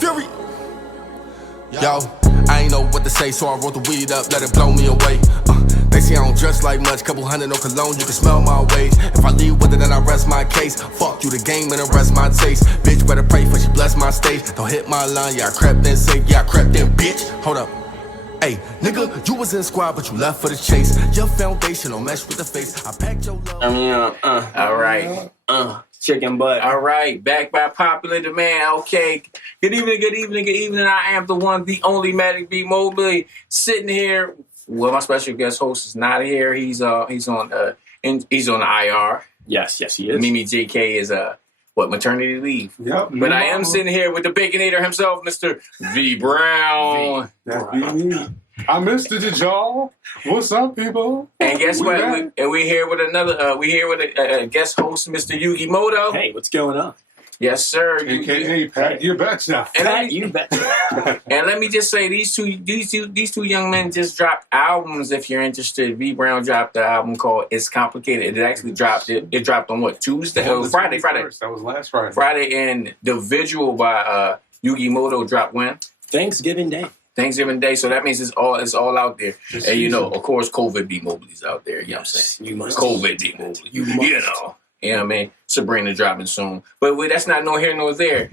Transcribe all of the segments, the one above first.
Fury. Yo, I ain't know what to say, so I rolled the weed up, let it blow me away. They say I don't dress like much, couple hundred no cologne, you can smell my ways. If I leave with it, then I rest my case. Fuck you, the game, and arrest my taste. Bitch, better pray for she bless my stage. Don't hit my line, yeah, I crept in safe, yeah, I crept in, bitch. Hold up. Hey, nigga, you was in squad, but you left for the chase. Your foundation don't mesh with the face. I packed your love. All right. Chicken butt. All right, back by popular demand. Okay. Good evening. I am the one, the only Matic B Mobley, sitting here. Well, my special guest host is not here. He's on the IR. Yes, he is. Mimi JK is maternity leave. Yep. But I am sitting here with the Baconator himself, Mr. V Brown. That be me. I missed it, y'all. What's up, people? And guess what? We're here with another. We're here with a guest host, Mr. Yugimoto. Hey, what's going on? Yes, sir. AKA Pat, you betcha. Pat, you betcha. And let me just say, these two young men just dropped albums. If you're interested, V Brown dropped the album called "It's Complicated." It actually dropped. It dropped on what, Tuesday? Friday. That was last Friday. Friday, and the visual by Yugimoto dropped when? Thanksgiving Day. So that means it's all out there. And of course, COVID B Mobley's out there. You know what I'm saying? You must. COVID B Mobley. You know what I mean? Sabrina dropping soon. But that's not no here nor there.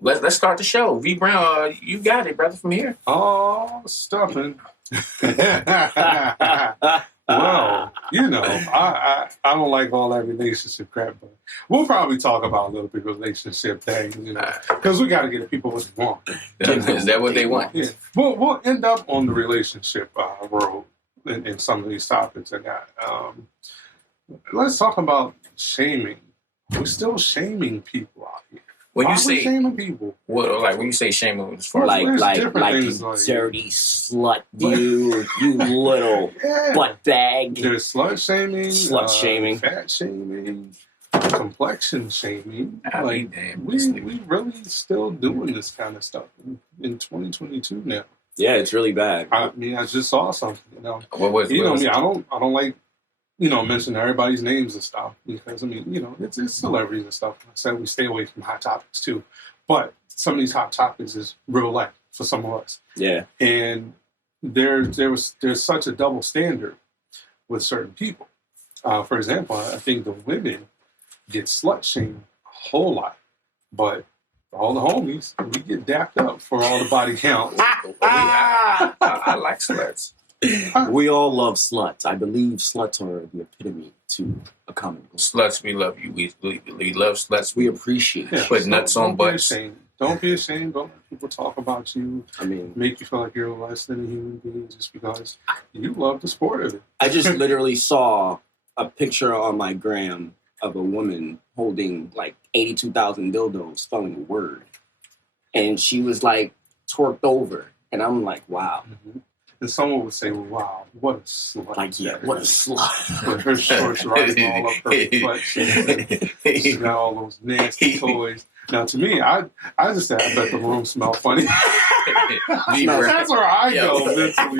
Let's start the show. V Brown, you got it, brother, from here. Oh, stuffing. Well, I don't like all that relationship crap, but we'll probably talk about a little bit of relationship things, because we got to get the people what they want. Is that what they want? Yeah. We'll end up on the relationship road in some of these topics I got. Let's talk about shaming. We're still shaming people out here. When Why you say shaming people, when you say shaming, as far like as you dirty slut, you little butt bag. There's slut shaming, fat shaming, complexion shaming. We really still doing this kind of stuff in 2022 now. Yeah, it's really bad. I mean, I just saw something. What was it? I don't like mention everybody's names and stuff, because it's celebrities and stuff. I said we stay away from hot topics too, but some of these hot topics is real life for some of us. Yeah, and there's such a double standard with certain people. For example, I think the women get slut shamed a whole lot, but all the homies, we get dapped up for all the body count. I like sluts. We all love sluts. I believe sluts are the epitome to a common goal. Sluts, we love you. We love sluts. We appreciate it. Put nuts on butts. Don't be ashamed. Don't let people talk about you. I mean, make you feel like you're less than a human being just because you love the sport of it. I just literally saw a picture on my gram of a woman holding like 82,000 dildos, spelling a word. And she was like twerked over. And I'm like, wow. Mm-hmm. And someone would say, wow, what a slut. Like, yeah, what a slut. With her shorts riding all up her butt. She got all those nasty toys. Now, to me, I just said, I bet the room smelled funny. That's where I go mentally.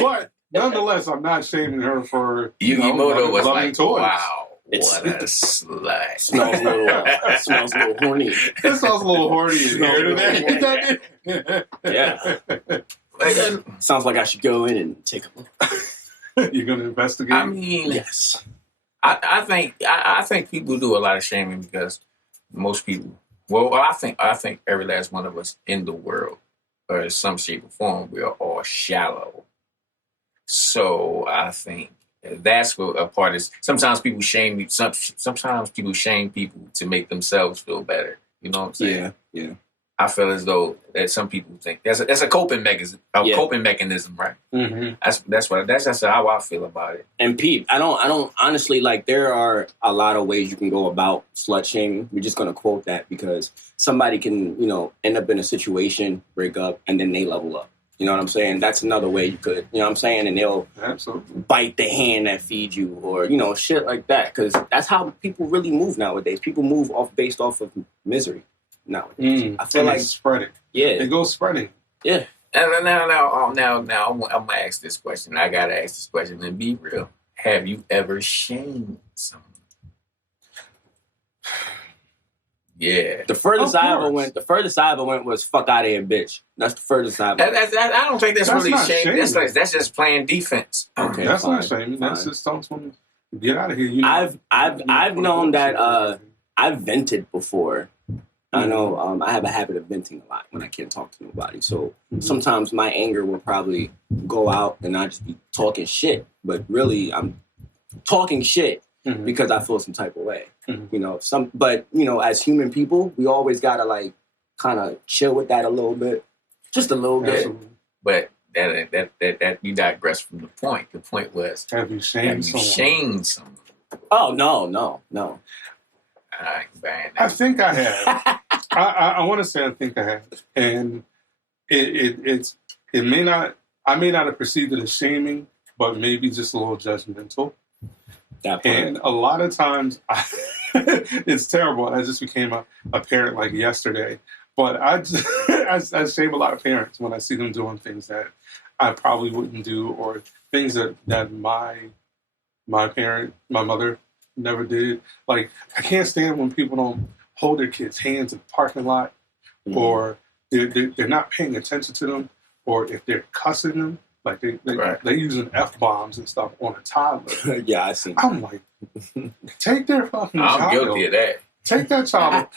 But nonetheless, I'm not shaming her for Yugimoto was loving like, toys. wow. What a slut. Smells a little horny. It smells a little horny in here today. Yeah. Sounds like I should go in and take a look. You're going to investigate? I mean, yes. I think people do a lot of shaming because most people. Well, I think every last one of us in the world, or in some shape or form, we are all shallow. So I think that's what a part is. Sometimes people shame me. Sometimes people shame people to make themselves feel better. You know what I'm saying? Yeah. I feel as though that some people think that's a coping mechanism. Coping mechanism, right? Mm-hmm. That's how I feel about it. And Pete, I don't honestly, like, there are a lot of ways you can go about slut shaming. We're just gonna quote that because somebody can, end up in a situation, break up, and then they level up. You know what I'm saying? That's another way you could, you know what I'm saying? And they'll bite the hand that feeds you, or shit like that. Because that's how people really move nowadays. People move based off of misery. Nowadays. I feel like it's spreading. Yeah, it goes spreading. Yeah. And now, I'm gonna ask this question. I gotta ask this question and be real. Have you ever shamed someone? Yeah. The furthest I ever went was "fuck out of here, bitch." That's the furthest I ever went. I don't think that's really not shaming. shaming. That's just playing defense. Okay, That's fine, not shaming. fine. That's just telling someone get out of here. You know, I've known that I've vented before. I know I have a habit of venting a lot when I can't talk to nobody. So sometimes my anger will probably go out and I just be talking shit. But really, I'm talking shit because I feel some type of way. You know, but as human people, we always gotta like kind of chill with that a little bit, just a little bit. But that you digress from the point. The point was, have you shamed someone? Oh no. I think I have. I want to say I think I have, and it may not. I may not have perceived it as shaming, but maybe just a little judgmental. And a lot of times, it's terrible. I just became a parent like yesterday, but I shame a lot of parents when I see them doing things that I probably wouldn't do, or things that my mother never did. Like, I can't stand when people don't hold their kids' hands in the parking lot, or they're not paying attention to them, or if they're cussing them, like they using F-bombs and stuff on a toddler. Yeah, I see. I'm like, take their fucking child. I'm guilty of that. Take that child.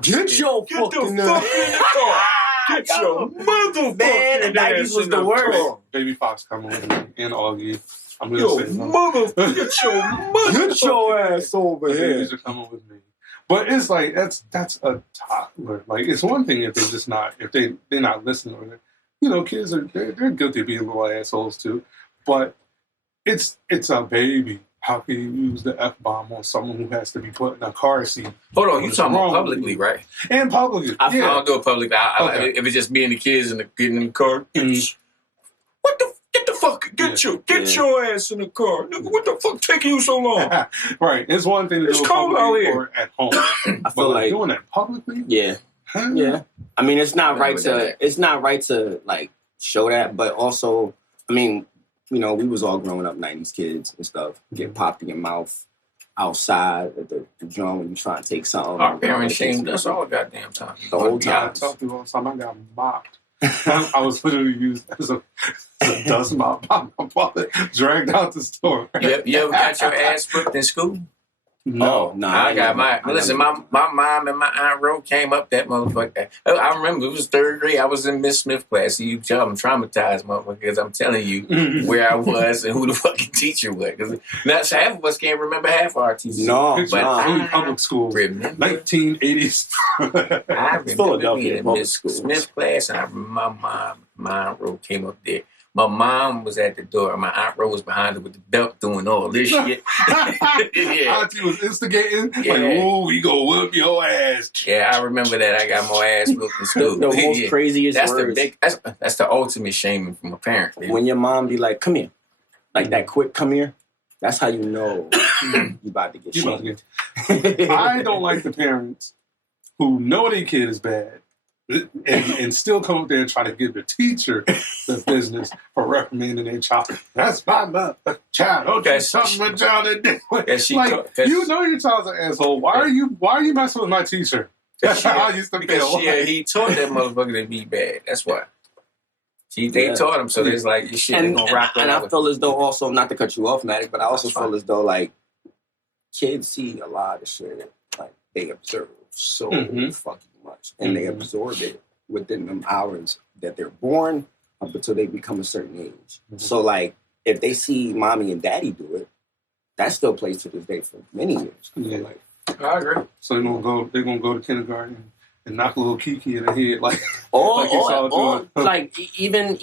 Get your fucking in the car. Get your motherfucking man, and that was the worst. Baby Fox coming with me in Augie. I'm gonna Yo, say motherfucker, get your ass over here. Babies are coming with me. But it's like that's a toddler. Like, it's one thing if they're just not, if they're not listening, or kids they're guilty of being little assholes too. But it's a baby. How can you use the F-bomb on someone who has to be put in a car seat? Hold on, you talking about publicly, right? And publicly. I don't do it publicly. If it's just me and the kids and getting in the car, what the? Get your ass in the car. Nigga, what the fuck taking you so long? Right. It's one thing to do cold out here or at home. I feel like doing that publicly? Yeah. Yeah. I mean, it's not right to like show that, but also, I mean, we was all growing up 90s kids and stuff, get popped in your mouth outside at the joint when you trying to take something. Our parents shamed us all goddamn time. The whole time. I tell people all the time I got mopped. I was literally used as a dust mop by my father, dragged out the store. You ever got your ass whipped in school? No. I got my mom and my Aunt Ro came up that motherfucker. I remember it was third grade. I was in Miss Smith class. So I'm traumatized, motherfucker, because I'm telling you where I was and who the fucking teacher was. Because half of us can't remember half of our teachers. No, but in public school, 1980s. I remember being in Miss Smith class, and I remember my Aunt Ro came up there. My mom was at the door. My Aunt Rose was behind her with the belt doing all this shit. Yeah. Auntie was instigating. Yeah. Like, oh, we go whip your ass. Yeah, I remember that. I got more ass whooped in school. The most craziest words. That's the ultimate shaming from a parent. Dude. When your mom be like, come here. Like that quick, come here. That's how you know you about to get shamed. I don't like the parents who know their kid is bad. And still come up there and try to give the teacher the business for reprimanding their child. That's my child. Okay, something my child did. You know your child's an asshole. Why are you messing with my teacher? That's how I used to feel. He taught that motherfucker to be bad. That's why. They taught him, so there's like, your shit ain't gonna rock. And I feel as though also, not to cut you off, Matic, but I also feel as though like kids see a lot of shit. Like they observe so fucking much, and they absorb it within them hours that they're born up until they become a certain age. So, like, if they see mommy and daddy do it, that still plays to this day for many years. Yeah. Like, I agree. So they're gonna go to kindergarten and knock a little Kiki in the head, like, like even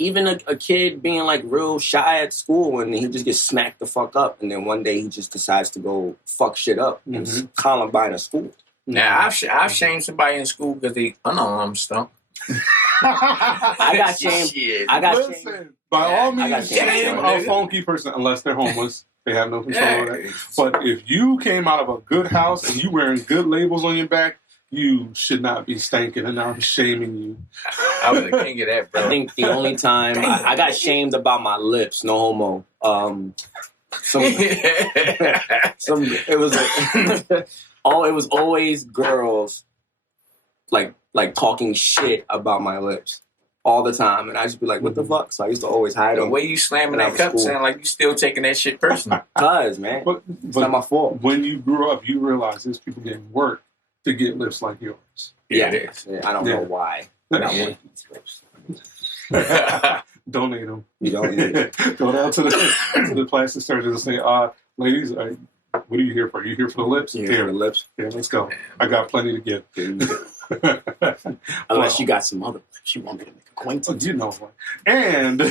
a kid being like real shy at school and he just gets smacked the fuck up, and then one day he just decides to go fuck shit up and Columbine a school. Now, I've shamed somebody in school because they unarmed stunk. I got shamed. Listen, by all means, shame a funky person unless they're homeless. They have no control over that. But if you came out of a good house and you wearing good labels on your back, you should not be stanking, and I'm shaming you. I was the king of that, bro. I think the only time I got shamed about my lips, no homo. It was it was always girls like talking shit about my lips all the time, and I just be like, "What the fuck?" So I used to always hide The them. way you slamming when I that was cup cool. sound like you still taking that shit personal. Cause man, But it's not my fault. when you grew up, you realized there's people getting work to get lips like yours. Yeah, it is. Yeah, I don't know why. But I want these lips. Donate them. You don't need it. Go down to the plastic surgeon and say, ladies, what are you here for? You here for the lips? You here for the lips? Yeah, let's go. I got plenty to give. Unless you got some other lips, you want me to make acquaintance. You know what? And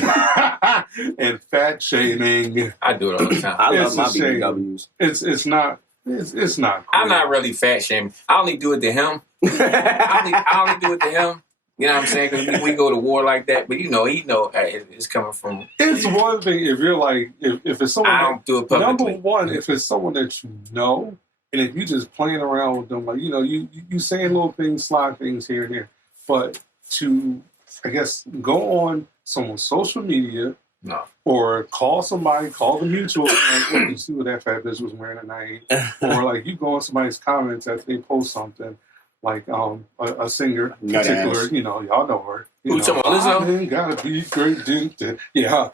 and fat shaming. I do it all the time. I love It's my a shame. BBWs. It's not. It's not. Cool. I'm not really fat shaming. I only do it to him. I only do it to him. You know what I'm saying? Because we go to war like that. But he know it's coming from. It's one thing if you're like if it's someone. I don't do it publicly. Number one, if it's someone that you know, and if you just playing around with them, like you saying little things, slide things here and there, but to I guess go on someone's social media. No. Or call the mutual, and you see what that fat bitch was wearing tonight. Or like you go on somebody's comments after they post something, like a singer in particular, y'all know her. Who talking about Lizzo? Gotta be great. Yeah.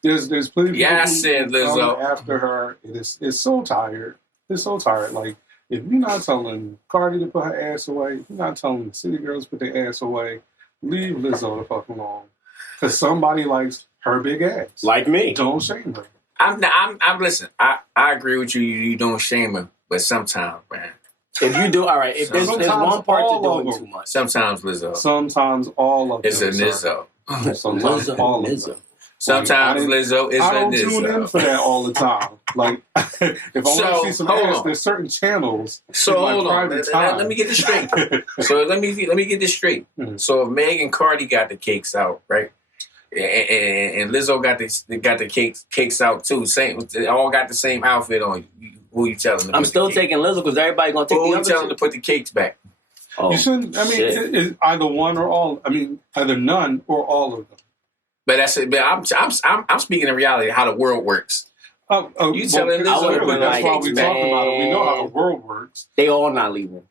There's plenty of people I said Lizzo. After her. It's so tired. It's so tired. Like if you're not telling Cardi to put her ass away, if you're not telling the city girls to put their ass away, leave Lizzo the fuck alone. Because somebody likes her big ass. Like me. Don't shame her. I'm listen. I agree with you. You don't shame her, but sometimes, man. If you do, all right. If there's one part to doing too much. Sometimes Lizzo. Sometimes all of them. It's a Lizzo. Sometimes all of them. Sometimes Lizzo is a Lizzo. I don't tune in for that all the time. Like, if I want to see some ass, there's certain channels. So hold on. Let me get this straight. So let me get this straight. Mm-hmm. So if Meg and Cardi got the cakes out, right? And Lizzo got the cakes out too. They all got the same outfit on. Who you telling them? I'm still taking Lizzo because everybody gonna take the other. Who you telling to put the cakes back? You shouldn't. I mean, it's either one or all. I mean, either none or all of them. But that's it. But I'm speaking in reality how the world works. You telling Lizzo? That's why we talking about it. We know how the world works. They all not leaving.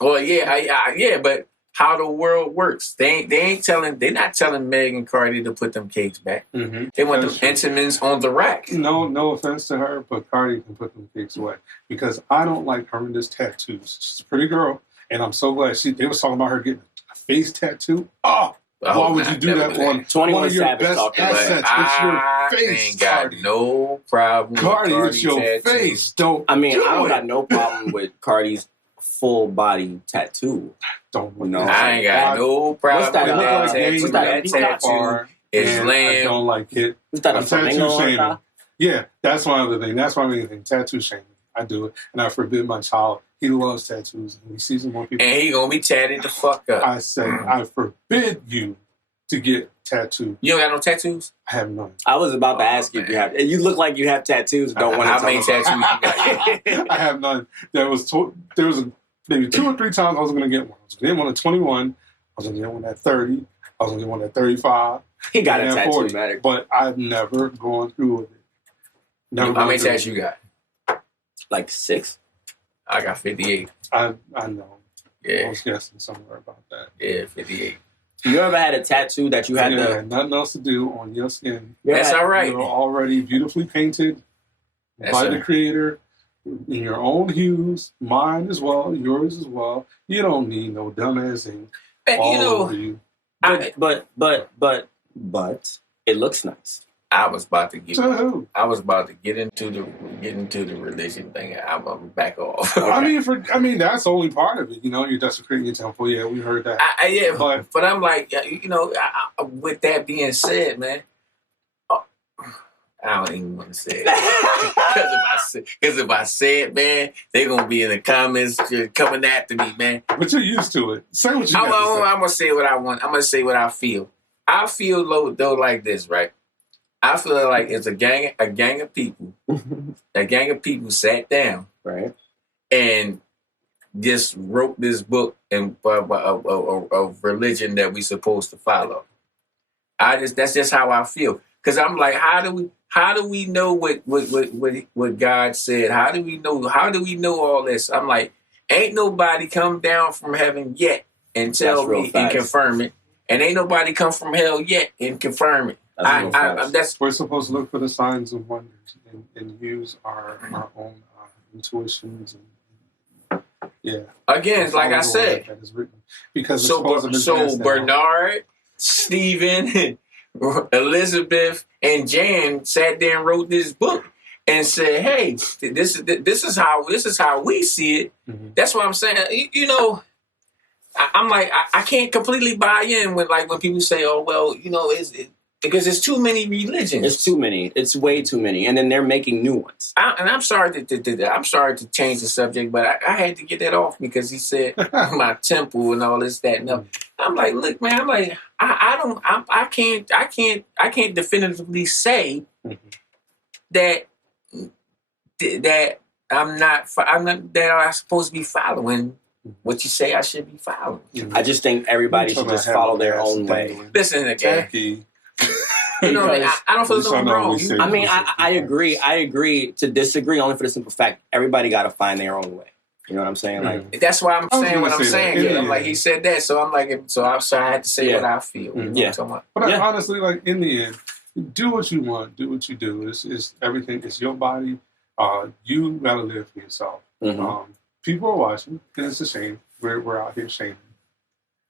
Well, yeah, but how the world works. They're not telling Meg and Cardi to put them cakes back. Mm-hmm. They want them Entenmann's on the rack. No offense to her, but Cardi can put them cakes away because I don't like horrendous tattoos. She's a pretty girl, and I'm so glad they was talking about her getting a face tattoo. Why would you do that on 21 one of your Savage best assets? It's your face, ain't got Cardi. no problem. Cardi, it's your tattoos. face. I don't got no problem with Cardi's full body tattoo. I ain't got no problem with that tattoo. That tattoo is lame. I don't like it. Is that a tattoo shaming? On yeah, that's my other thing. That's my main thing. Tattoo shaming. I do it, and I forbid my child. He loves tattoos, and he sees more people. And he gonna be tatted the fuck up. I say, I forbid you to get tattooed. You don't got no tattoos? I have none. I was about to ask you if you have. You look like you have tattoos. Don't want to. How many tattoos you got? I have none. There was maybe 2 or 3 times I was going to get one. I was going to get one at 21. I was going to get one at 30. I was going to get one at 35. He got a tattoo, 40, Matic. but I've never gone through with it. How many tattoos you got? Like 6. I got 58. I know. Yeah. I was guessing somewhere about that. Yeah, 58. You ever had a tattoo that you had had nothing else to do on your skin? That's all right. You're already beautifully painted by the creator in your own hues, mine as well, yours as well. You don't need no dumbass ink all over you. But it looks nice. I was about to get. To who? I was about to get into the religion thing. I'm gonna back off. Okay. I mean, that's only part of it. You're desecrating your temple. Yeah, we heard that. But I'm like, with that being said, man, I don't even want to say it because if I say it, man, they're gonna be in the comments coming after me, man. But you're used to it. Say what you got to say. I'm gonna say what I want. I'm gonna say what I feel. I feel though like this, right? I feel like it's a gang of people. A gang of people sat down, right, and just wrote this book of religion that we supposed to follow. That's just how I feel. Because I'm like, how do we know what God said? How do we know all this? I'm like, ain't nobody come down from heaven yet and tell me and confirm it. And ain't nobody come from hell yet and confirm it. We're supposed to look for the signs and wonders and use our own intuitions and Again, like I said, that is written. Because so Bernard, Stephen, Elizabeth, and Jan sat there and wrote this book and said, "Hey, this is how we see it." Mm-hmm. That's what I'm saying. You know, I'm like, I can't completely buy in when people say, "Oh, well, you know, because it's too many religions." It's too many. It's way too many, and then they're making new ones. I'm sorry to change the subject, but I had to get that off because he said my temple and all this, that, and that. I'm like, look, man. I'm like, I can't definitively say that I'm supposed to be following what you say I should be following. I just think everybody should just follow their own way. Listen, Jackie. You know, I don't feel something wrong. I mean, I agree. I agree to digree only for the simple fact everybody got to find their own way. You know what I'm saying? Like that's why I'm saying what I'm saying. Yeah, like he said that, so I'm like, so I had to say what I feel. You know what I'm talking about? But honestly, like in the end, do what you want, do what you do. It's everything. It's your body. You gotta live for yourself. Mm-hmm. People are watching, and it's a shame. We're out here shaming.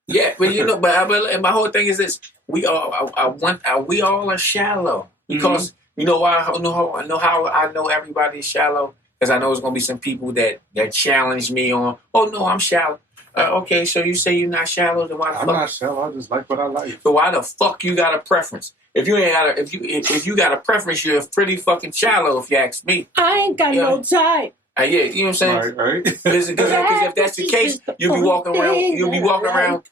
Yeah, but you know, but my whole thing is this: we all are shallow because you know why? I know how I know everybody's shallow because I know there's gonna be some people that challenge me on. Oh no, I'm shallow. Okay, so you say you're not shallow, then why the fuck? I'm not shallow. I just like what I like. So why the fuck you got a preference? If you ain't got if you got a preference, you're pretty fucking shallow. If you ask me, I ain't got no type. Yeah, you know what I'm saying? Right. Because if that's the case, you'll be walking around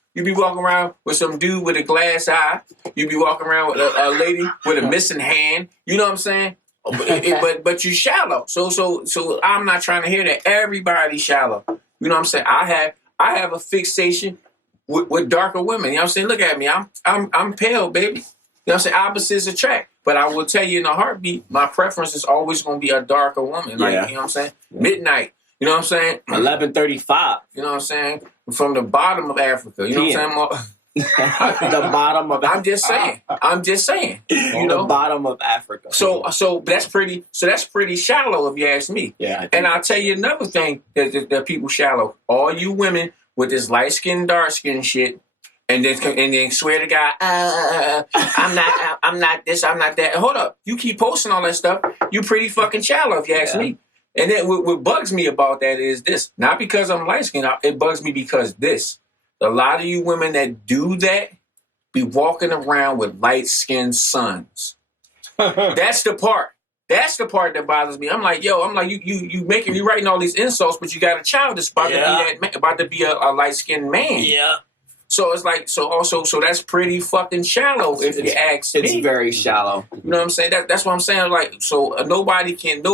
with some dude with a glass eye. You'll be walking around with a lady with a missing hand. You know what I'm saying? But you shallow. So I'm not trying to hear that. Everybody's shallow. You know what I'm saying? I have a fixation with darker women. You know what I'm saying? Look at me. I'm pale, baby. You know what I'm saying? Opposites attract. But I will tell you in a heartbeat, my preference is always going to be a darker woman. Like, you know what I'm saying? Yeah. Midnight. You know what I'm saying? 11:35. You know what I'm saying? From the bottom of Africa. You know what I'm saying? The bottom of I'm just saying. You know? The bottom of Africa. So that's pretty shallow if you ask me. Yeah. And I'll tell you another thing that people shallow. All you women with this light skin, dark skin shit. And then swear to God, I'm not this, I'm not that. Hold up, you keep posting all that stuff. You pretty fucking shallow if you ask me. And then what bugs me about that is this: not because I'm light skinned, it bugs me because a lot of you women that do that be walking around with light skinned sons. That's the part. That's the part that bothers me. I'm like, you writing all these insults, but you got a child that's about to be a light skinned man. Yeah. So it's like, so that's pretty fucking shallow if you ask me. It's very shallow. You know what I'm saying? That's what I'm saying. Like, so nobody can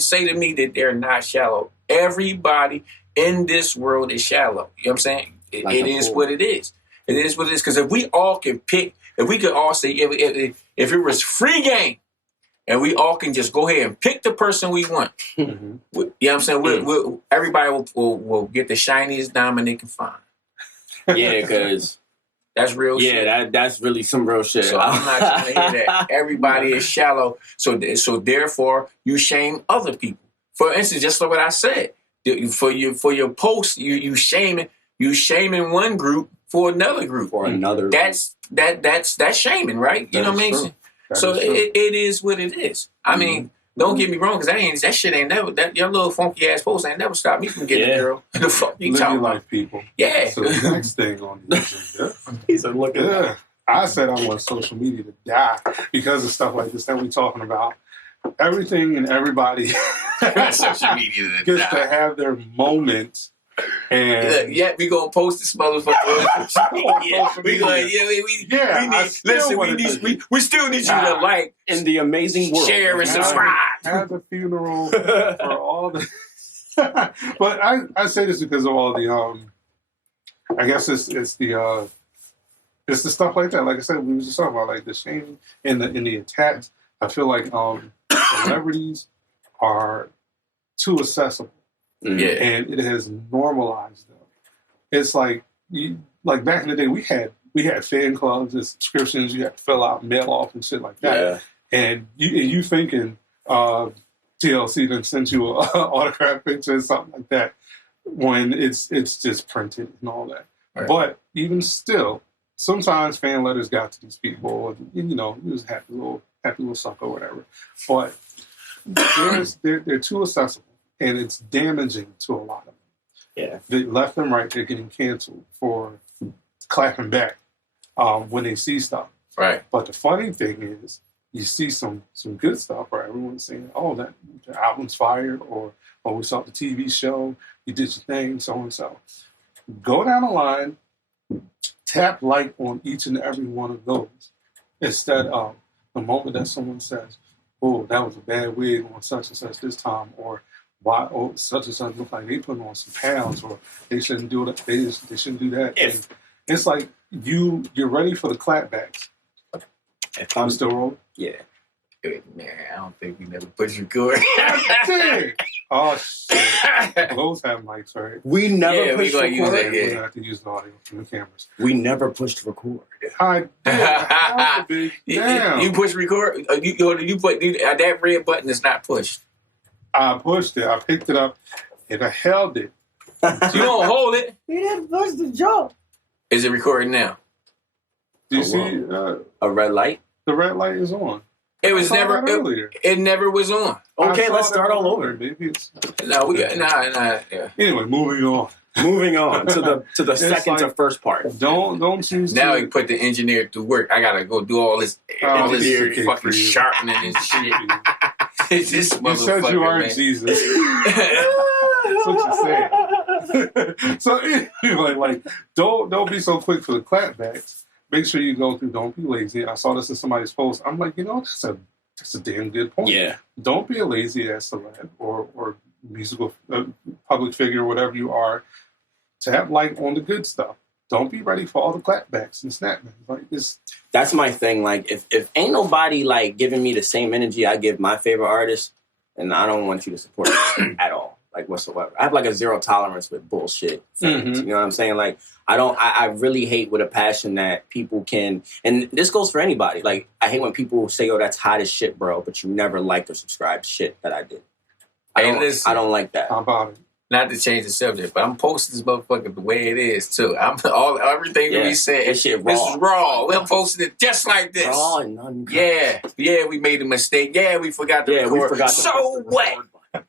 say to me that they're not shallow. Everybody in this world is shallow. You know what I'm saying? It is what it is. It is what it is. Because if we all can pick, if we could all say, if it was free game, and we all can just go ahead and pick the person we want, you know what I'm saying? Everybody will get the shiniest diamond they can find. Yeah, because that's real shit. Yeah, that's really some real shit. So I'm not trying to hear that. Everybody is shallow. So therefore, you shame other people. For instance, just like what I said, for your post, you shaming one group for another group. For another. That's shaming, right? You know what I mean? So it is what it is. I mean. Don't get me wrong, because that shit ain't never, your little funky ass post ain't never stopped me from getting a girl. The fuck you talking about? Life, people. Yeah. So the next thing on the agenda. He's looking at I said I want social media to die because of stuff like this that we talking about. Everything and everybody social media gets to have their moment. And we gonna post this motherfucker. We still need you to like in the amazing world. Share and subscribe. Have the funeral for all the but I say this because of all the I guess it's the It's the stuff like that. Like I said, we was just talking about like the shame and the attacks. I feel like celebrities are too accessible. Yeah. And it has normalized them. It's like back in the day we had fan clubs and subscriptions you had to fill out, mail off and shit like that. Yeah. And you thinking TLC then sent you an autograph picture or something like that when it's just printed and all that. Right. But even still, sometimes fan letters got to these people, and you know, it was happy little sucker or whatever. But they're too accessible, and it's damaging to a lot of them. Yeah, the left and right, they're getting canceled for clapping back when they see stuff. Right. But the funny thing is, you see some good stuff where everyone's saying, "Oh, that the album's fire," or "Oh, we saw the TV show, you did your thing, so and so." Go down the line, tap like on each and every one of those, instead of the moment that someone says, "Oh, that was a bad wig on such and such this time," or "Why? Oh, such and such look like they putting on some pounds," or "They shouldn't do that. They shouldn't do that." And it's like you're ready for the clapbacks. If I'm still rolling, yeah. Man, I don't think we never push record. Oh shit! Those have mics, right? We never pushed record. We're gonna have to use the audio from the cameras. We never pushed record. You push record. You put that red button is not pushed. I pushed it. I picked it up and I held it. You don't hold it. You didn't push the jump. Is it recording now? Do you see a red light? The red light is on. It was never. It never was on. Okay, let's start all over. Maybe it's no. We got nah. Yeah. Anyway, moving on. Moving on to the second to first part. Don't choose. Now you put the engineer to work. I gotta go do all this fucking sharpening and shit. It's this motherfucker, you said you are man. Jesus. That's what you said. So anyway, like don't be so quick for the clapbacks. Make sure you go through. Don't be lazy. I saw this in somebody's post. I'm like, that's a damn good point. Yeah. Don't be a lazy ass celeb or musical public figure, whatever you are. To have like on the good stuff. Don't be ready for all the clapbacks and snapbacks. Like this. That's my thing. Like if ain't nobody like giving me the same energy I give my favorite artist, then I don't want you to support it at all. Like whatsoever. I have like a zero tolerance with bullshit fans. You know what I'm saying? Like I really hate with a passion that people can, and this goes for anybody. Like I hate when people say, "Oh, that's hot as shit, bro," but you never liked or subscribed to shit that I did. I don't like that. How about it? Not to change the subject, but I'm posting this motherfucker the way it is too. Everything that we said. This shit raw. This is raw. We're posting it just like this. Raw and uncut. Yeah, we made a mistake. Yeah, we forgot to record. We forgot. So what?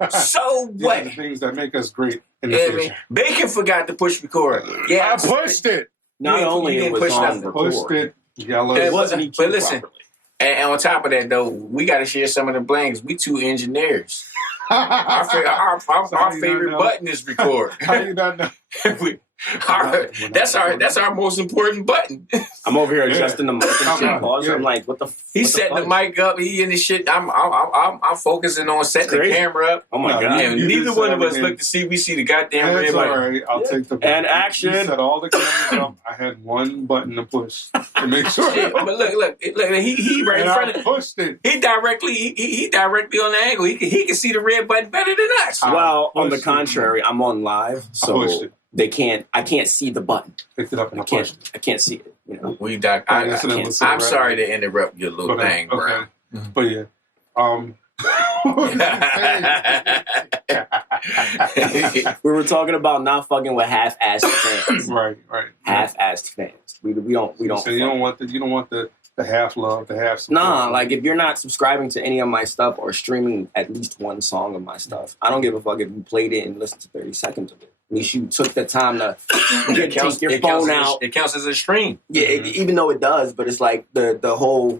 So what? The things that make us great in the future. Bacon forgot to push record. Yeah, I pushed it. Not only it was on record. Pushed it. Yellow. It wasn't. But listen, and on top of that though, we got to share some of the blanks. We two engineers. Our favorite button is record. How you not know? That's our most important button. I'm over here adjusting the mic and shit. I'm like, what the? He's setting the mic up. He in the shit. I'm focusing on setting the camera up. Oh my god! Yeah, neither one of us look to see. We see the goddamn red light. All right, I'll take the button. And action. You set all the cameras up. I had one button to push to make sure. But look. He right in front of. Pushed it. He directly on the angle. He can see the red button better than us. Well, on the contrary, I'm on live, so I can't see the button. Picked it up and I can't see it. You know? I'm sorry to interrupt your little thing, bro. But yeah. We were talking about not fucking with half-assed fans. Right. Half-assed fans. We don't. So you don't want the half love, the half support. Nah, like if you're not subscribing to any of my stuff or streaming at least one song of my stuff, I don't give a fuck if you played it and listened to 30 seconds of it. At least you took the time to take your phone out. It counts as a stream. Yeah, even though it does, but it's like the whole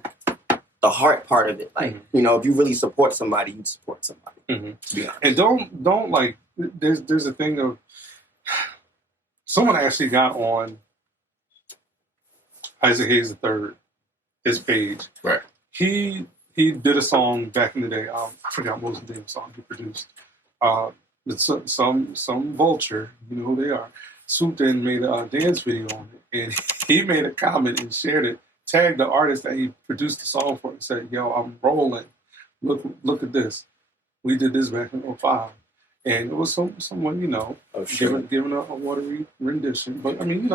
heart part of it. Like if you really support somebody, you support somebody. To be honest. And don't like. There's a thing of someone actually got on Isaac Hayes III. His page. Right. He did a song back in the day. I forgot what was the name of the song he produced. Some vulture, you know who they are, swooped in and made a dance video on it. And he made a comment and shared it, tagged the artist that he produced the song for and said, yo, I'm rolling. Look at this. We did this back in 05. And it was someone, giving a watery rendition. But, I mean,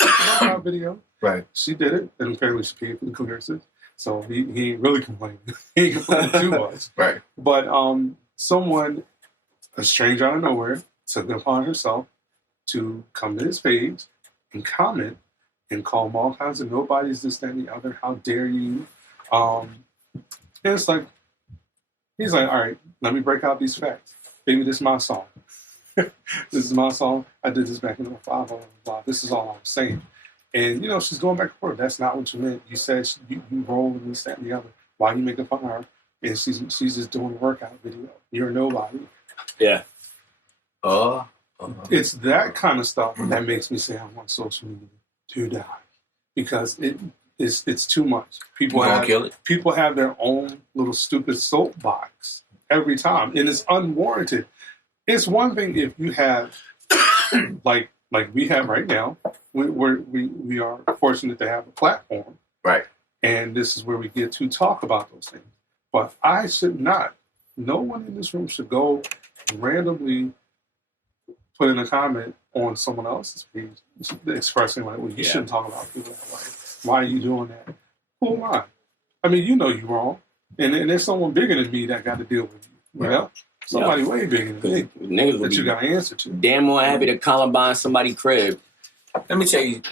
it's our video. Right. She did it, and apparently she paid for the clearances. So he ain't really complaining. He ain't complaining too much. Right. But someone, a stranger out of nowhere, took it upon herself to come to his page and comment and call him all kinds of nobodies, this, that, and the other. How dare you? And it's like, he's like, all right, let me break out these facts. Baby, this is my song. This is my song. I did this back in 05, blah, blah, blah. This is all I'm saying. And, she's going back and forth. That's not what you meant. You said you rolled and this, that, and the other. Why are you making fun of her? And she's just doing a workout video. You're nobody. Yeah. It's that kind of stuff that makes me say I want social media to die. Because it's too much. People have their own little stupid soapbox every time. And it's unwarranted. It's one thing if you have, like we have right now, we are fortunate to have a platform. Right. And this is where we get to talk about those things. But I should not. No one in this room should go randomly put in a comment on someone else's page expressing like, well, you shouldn't talk about people that way. Why are you doing that? Who am I? I mean, you're wrong. And there's someone bigger than me that got to deal with you. You know? Somebody way bigger than me niggas that you got to answer to. Damn more happy to Columbine somebody's crib. Let me tell you.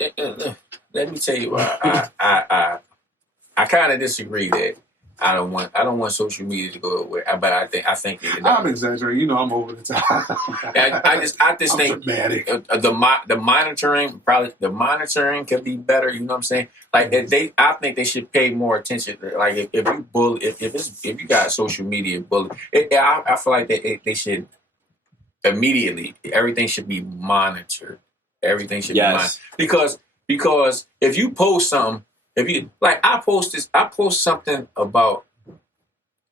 I kind of disagree that I don't want social media to go away. But I think I'm exaggerating. I'm over the top. I just think dramatic. The monitoring could be better. You know what I'm saying? Like I think they should pay more attention. Like if you bully, if you got social media bully, I feel like they should immediately everything should be monitored. Everything should be monitored because if you post something. If you like, I post something about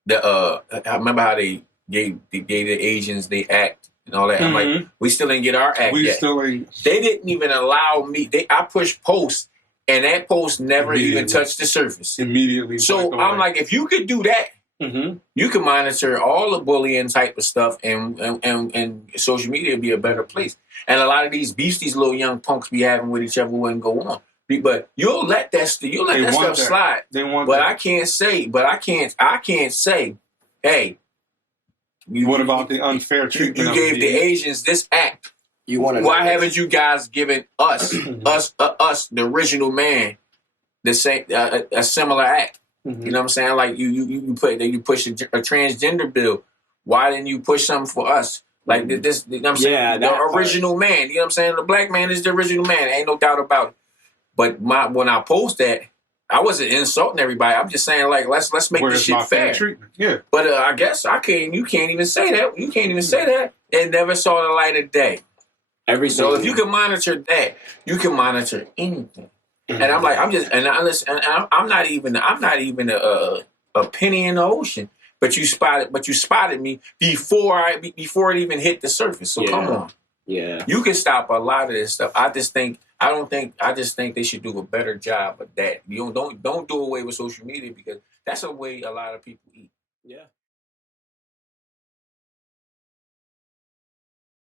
the. I remember how they gave the Asians they act and all that. I'm like, we still didn't get our act yet. They didn't even allow me. I pushed post, and that post never even touched the surface. Immediately. So I'm like, if you could do that, you can monitor all the bullying type of stuff, and social media would be a better place. And a lot of these beefs these little young punks be having with each other wouldn't go on. But you'll let that stuff slide. But I can't say. Hey, what about the unfair treatment? You gave the Asians this act. Why haven't you guys given us the original man the same a similar act? You know what I'm saying? Like you push a transgender bill. Why didn't you push something for us? Like this, you know what I'm saying? The original man. You know what I'm saying? The black man is the original man. Ain't no doubt about it. But when I post that, I wasn't insulting everybody. I'm just saying, like, let's make this shit fair. Treatment? Yeah. But I guess you can't even say that. You can't even say that. It never saw the light of day. So if you can monitor that, you can monitor anything. And I'm like, I'm not even a penny in the ocean. But you spotted me before it even hit the surface. So come on. Yeah. You can stop a lot of this stuff. I just think they should do a better job of that. You don't do away with social media because that's the way a lot of people eat. Yeah.